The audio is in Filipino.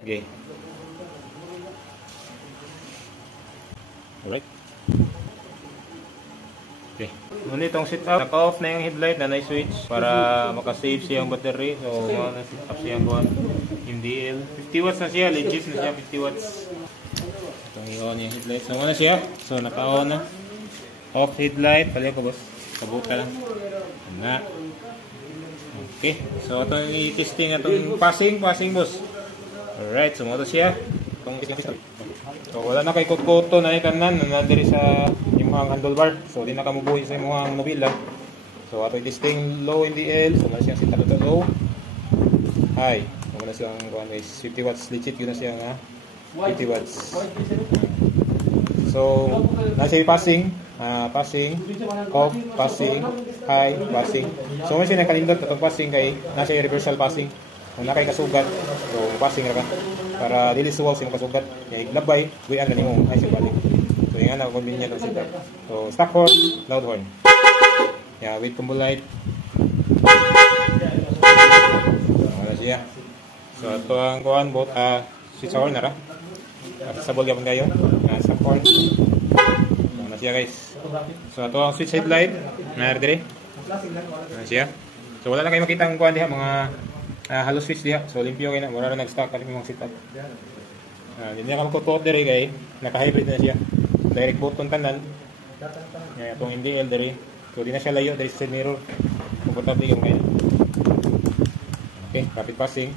Okay. Alright. Okay. Muna itong sit up. Naka-off na yung headlight na na-switch para makasave siyang battery. So, na-sit up siyang buwan. MDL. 50 watts na siya. Legit na siya. 50 watts. Itong i-on yung headlight. So, muna siya. So, naka-on na. Off headlight. Pali ko, boss. Kabuta lang. Na. Okay. So, itong i-testing itong passing, boss. Alright. So, muna siya. Itong testing. So, wala na kay kutkuto na ikanan na nandiri sa imuhang handlebar. So, di na kamubuhin sa imuhang nobila. So, ato testing low NDL. So, muna siyang sitado to low. High. So, muna siyang 50 watts legit. Yun na siyang 50 watts. So, nasa yung passing. Passing. Off. Passing. High. Passing. So, muna siya nakalindot itong passing kay nasa yung reversal passing. Kung nakay kasugat, so passing na ka para dili suwaw sino kasugat kaya iglabay, guyan na nimo ay siya balik. So yung nga convenient ang setup. So stock horn, loud horn. Yeah, with combo light. Wala siya. So ito ang kuhan bot switch horn na ra. At sabol gyapon kayo. Stock horn. So na siya guys. So ito ang switch headlight na dire. Na siya. So wala na kayo makita ang kuhan diha mga halos switch diha. So limpyo kayo na. Mura na nag-stock kami mga setup. Hindi na ka magkutuot diri kay naka-hybrid na siya. Direct button tanan. Itong NDL diri. So di na siya layo diri sa side mirror. Comfortable kayo ngayon. Okay, rapid passing.